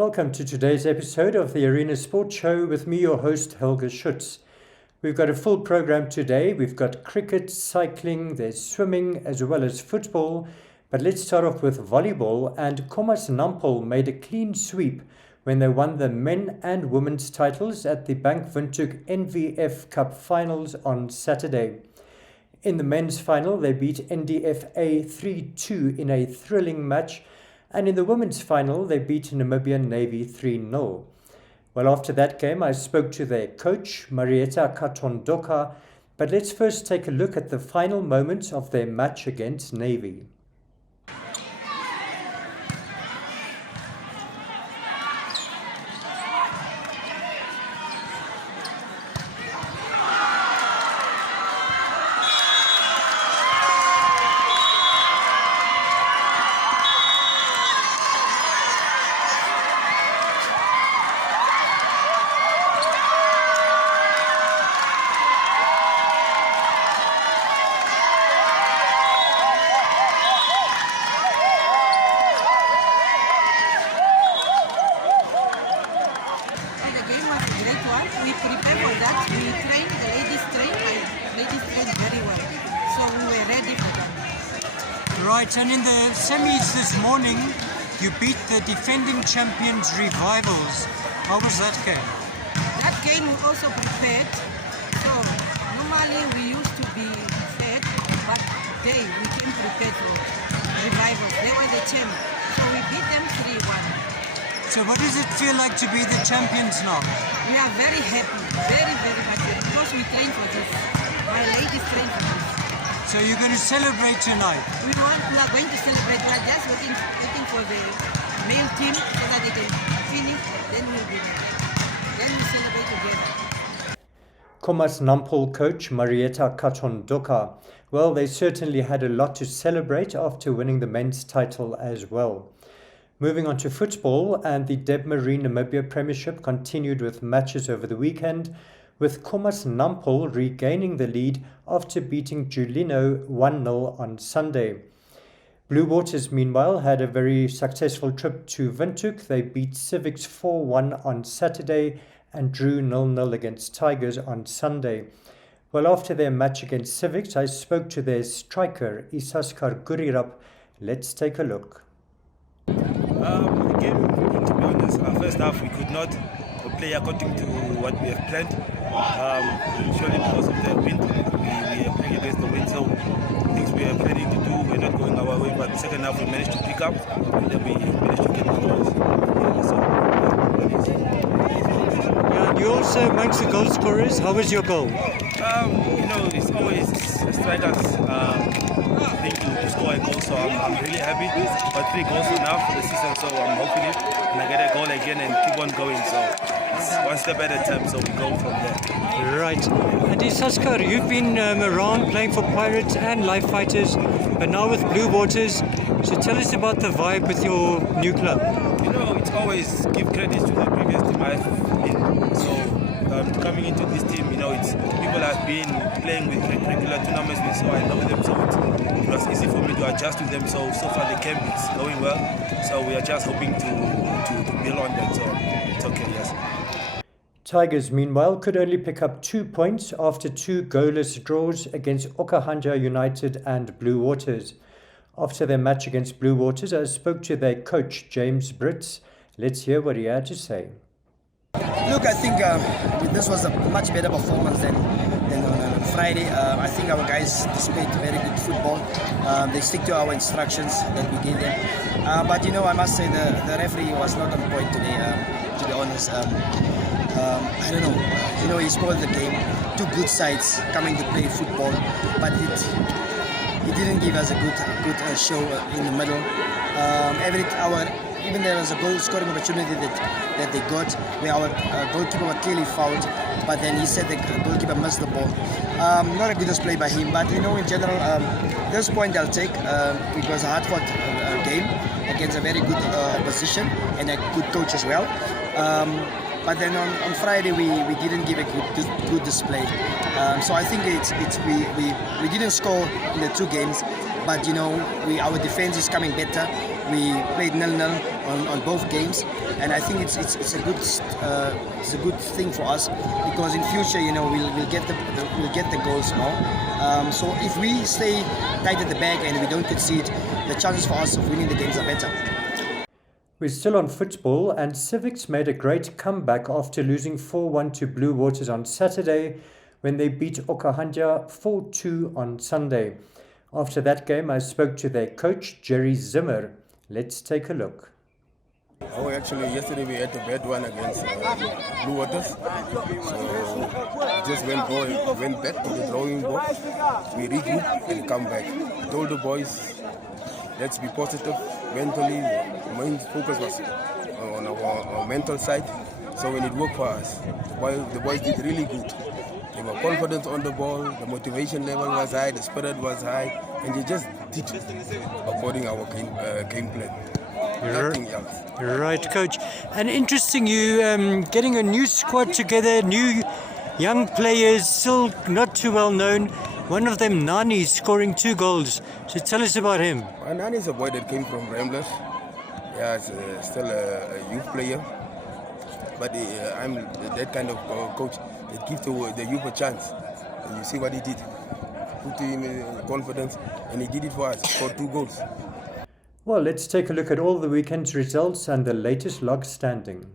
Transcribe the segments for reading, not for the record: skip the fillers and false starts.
Welcome to today's episode of the Arena Sports Show with me, your host, Helge Schütz. We've got a full program today. We've got cricket, cycling, there's swimming, as well as football. But let's start off with volleyball, and Khomas Nampol made a clean sweep when they won the men and women's titles at the Bank Windhoek NVF Cup finals on Saturday. In the men's final, they beat NDFA 3-2 in a thrilling match, and in the women's final, they beat Namibian Navy 3-0. Well, after that game, I spoke to their coach, Marietta Katondoka, but let's first take a look at the final moments of their match against Navy. We prepared for that. We trained, the ladies trained very well. So we were ready for that. Right, and in the semis this morning, you beat the defending champions Revivals. How was that game? That game we also prepared. So normally we used to be fed, but today we came prepared for Revivals. They were the champions. So we beat them 3-1. So what does it feel like to be the champions now? We are very happy, very, very much happy, because we trained for this. My ladies trained for this. So you're going to celebrate tonight? We are going to celebrate. We are just waiting for the male team so that they can finish. Then we'll celebrate together. Khomas Nampol coach Marietta Katondoka. Well, they certainly had a lot to celebrate after winning the men's title as well. Moving on to football, and the Deb Marie Namibia Premiership continued with matches over the weekend, with Khomas Nampol regaining the lead after beating Julino 1-0 on Sunday. Blue Waters, meanwhile, had a very successful trip to Windhoek. They beat Civics 4-1 on Saturday and drew 0-0 against Tigers on Sunday. Well, after their match against Civics, I spoke to their striker, Isaskar Gurirap. Let's take a look. The game, to be honest, first half we could not play according to what we have planned. Surely because of the wind, we are playing against the wind, so things we are planning to do were not going our way. But the second half we managed to pick up, and then we managed to get the goals. And you also amongst the goal scorers. How was your goal? It's always a striker's thing to score a goal, so I'm really happy. But 3 goals now for the season, so I'm hopefully gonna get a goal again and keep on going. So it's one step at a time, so we go from there. Right. And Isaskar, you've been around playing for Pirates and Life Fighters, but now with Blue Waters. So tell us about the vibe with your new club. It's always give credit to the previous team I've been. So coming into this team, it's people I've been playing with regular tournaments with, so I know them, so it was easy for me to adjust to them. So far the camp is going well, so we are just hoping to build on that, so it's okay, yes. Tigers, meanwhile, could only pick up 2 points after 2 goalless draws against Okahanja United and Blue Waters. After their match against Blue Waters, I spoke to their coach, James Brits. Let's hear what he had to say. Look, I think this was a much better performance than on Friday. I think our guys displayed very good football. They stick to our instructions that we gave them. But I must say the referee was not on point today, to be honest. I don't know. He spoiled the game. 2 good sides coming to play football, but he didn't give us a good show in the middle. Even there was a goal scoring opportunity that they got, where our goalkeeper was clearly fouled, but then he said the goalkeeper missed the ball. Not a good display by him, but in general, this point I'll take because a hard-fought game against a very good opposition and a good coach as well. But then on Friday we didn't give a good display. So I think we didn't score in the 2 games, but our defense is coming better. We played 0-0 on both games, and I think it's a good thing for us, because in future, you know, we'll get the goals more. So if we stay tight at the back and we don't concede, the chances for us of winning the games are better. We're still on football, and Civics made a great comeback after losing 4-1 to Blue Waters on Saturday, when they beat Okahanja 4-2 on Sunday. After that game, I spoke to their coach, Jerry Zimmer. Let's take a look. Oh, actually, yesterday we had a bad one against Blue Waters. So we just went back to the drawing board. We regroup and come back. I told the boys, let's be positive mentally. The main focus was on our mental side. So when it worked for us, the boys did really good. They were confident on the ball, the motivation level was high, the spirit was high, and they just did according to our game plan. Nothing else. Right, Coach. And interesting, you getting a new squad together, new young players, still not too well known. One of them, Nani, scoring 2 goals. So tell us about him. Nani is a boy that came from Ramblers. Yeah, he's still a youth player. But I'm that kind of coach that gives the youth a chance. And you see what he did. Put him in confidence, and he did it for us. He scored 2 goals. Well, let's take a look at all the weekend's results and the latest log standing.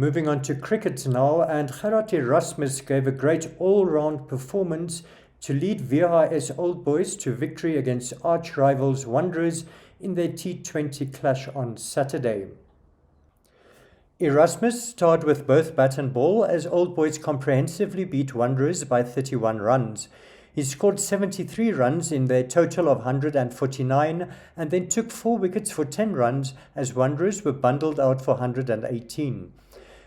Moving on to cricket now, and Gerard Erasmus gave a great all-round performance to lead VHS Old Boys to victory against arch-rivals Wanderers in their T20 clash on Saturday. Erasmus starred with both bat and ball as Old Boys comprehensively beat Wanderers by 31 runs. He scored 73 runs in their total of 149 and then took 4 wickets for 10 runs as Wanderers were bundled out for 118.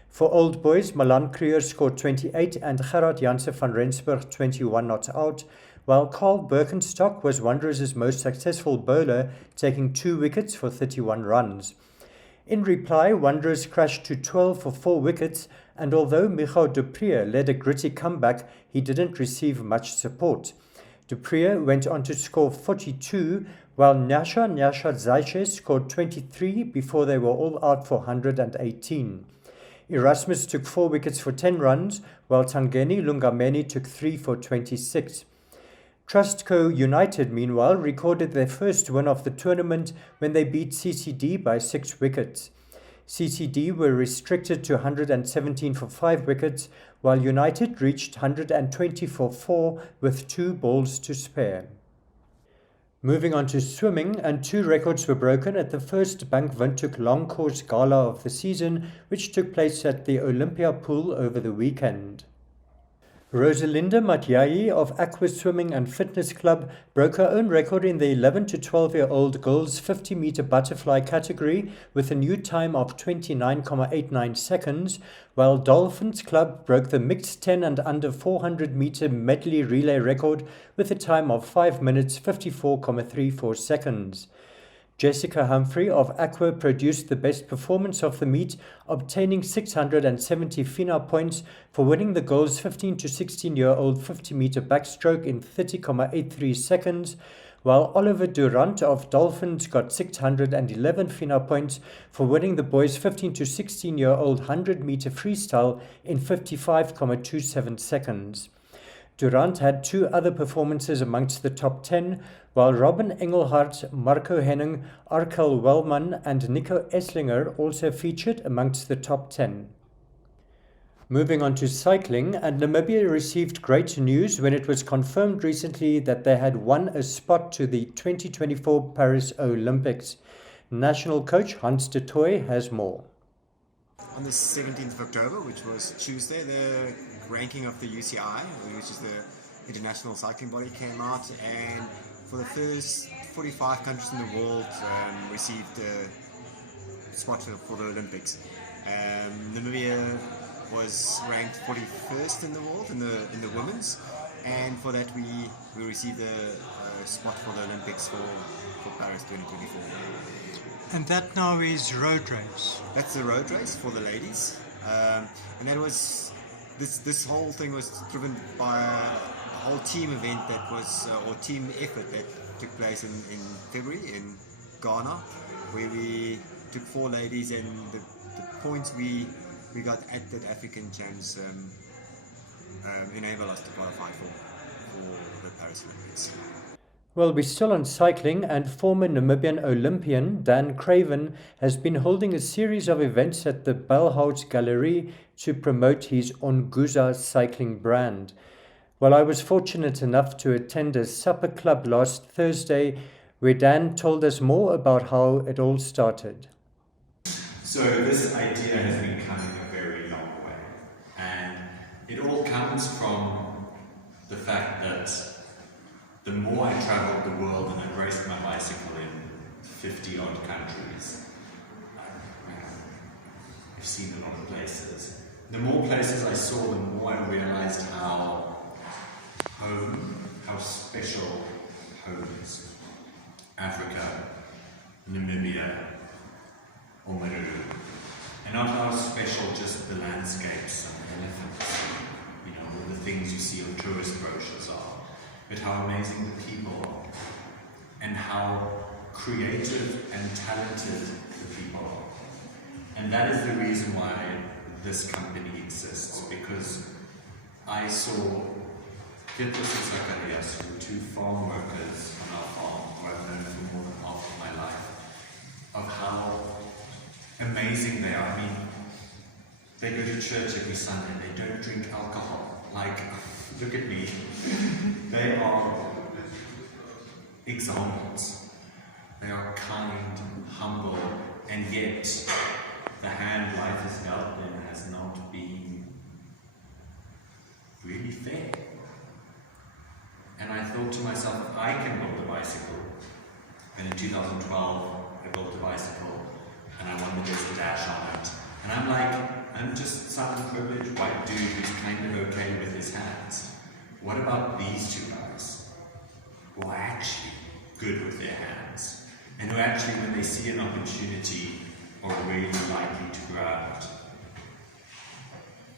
For Old Boys, Milan Krier scored 28 and Gerard Janse van Rensburg 21 not out, while Carl Birkenstock was Wanderers' most successful bowler, taking 2 wickets for 31 runs. In reply, Wanderers crashed to 12 for 4 wickets, and although Michał Duprier led a gritty comeback, he didn't receive much support. Duprier went on to score 42, while Nyasha Zaiche scored 23 before they were all out for 118. Erasmus took 4 wickets for 10 runs, while Tangeni Lungameni took 3 for 26. Trustco United, meanwhile, recorded their first win of the tournament when they beat CCD by 6 wickets. CCD were restricted to 117 for 5 wickets, while United reached 120 for 4 with 2 balls to spare. Moving on to swimming, and 2 records were broken at the first Bank Windhoek Long Course Gala of the season, which took place at the Olympia Pool over the weekend. Rosalinda Matyayi of Aqua Swimming and Fitness Club broke her own record in the 11 to 12-year-old girls 50-meter butterfly category with a new time of 29.89 seconds, while Dolphins Club broke the mixed 10 and under 400-meter medley relay record with a time of 5 minutes 54.34 seconds. Jessica Humphrey of Aqua produced the best performance of the meet, obtaining 670 FINA points for winning the girls' 15 to 16-year-old 50-meter backstroke in 30.83 seconds, while Oliver Durant of Dolphins got 611 FINA points for winning the boys' 15 to 16-year-old 100-meter freestyle in 55.27 seconds. Durant had 2 other performances amongst the top 10, while Robin Engelhardt, Marco Henning, Arkel Wellman and Nico Esslinger also featured amongst the top 10. Moving on to cycling, and Namibia received great news when it was confirmed recently that they had won a spot to the 2024 Paris Olympics. National coach Hans de Tooy has more. On the 17th of October, which was Tuesday, the ranking of the UCI, which is the international cycling body, came out, and for the first 45 countries in the world received a spot for the Olympics. Namibia was ranked 41st in the world in the women's, and for that we received a spot for the Olympics for Paris 2024. And that now is road race. That's the road race for the ladies, and that was this whole thing was driven by a whole team event that was or team effort that took place in February in Ghana, where we took 4 ladies, and the points we got at the African Champs enable us to qualify for the Paris Olympics. Well, we're still on cycling, and former Namibian Olympian Dan Craven has been holding a series of events at the Belhout Galerie to promote his Onguza cycling brand. Well, I was fortunate enough to attend a supper club last Thursday where Dan told us more about how it all started. So this idea has been coming a very long way, and it all comes from the fact that the more I traveled the world and I raced my bicycle in 50 odd countries, I've seen a lot of places. The more places I saw, the more I realized how special home is. Africa, Namibia, or Meruru. And not how special just the landscapes and the elephants, all the things you see on tourist brochures are, but how amazing the people are, and how creative and talented the people are. And that is the reason why this company exists, because I saw Schütz and Zacharias, who were 2 farm workers on our farm, who I've known for more than half of my life, of how amazing they are. I mean, they go to church every Sunday, they don't drink alcohol. Like, look at me. They are examples. They are kind, humble, and yet the hand life has dealt them has not been really fair. And I thought to myself, if I can build a bicycle, and in 2012 I built a bicycle and I won the Desert Dash on it, and I'm like, I'm just some privileged white dude who's kind of okay with his hands. What about these 2 guys who are actually good with their hands, and who actually, when they see an opportunity, are really likely to grab it?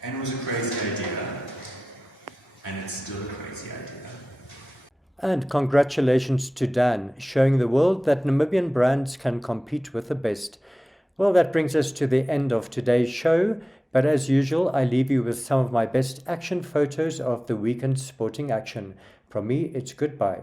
And it was a crazy idea, and it's still a crazy idea. And congratulations to Dan, showing the world that Namibian brands can compete with the best. Well, that brings us to the end of today's show, but as usual, I leave you with some of my best action photos of the weekend sporting action. From me, it's goodbye.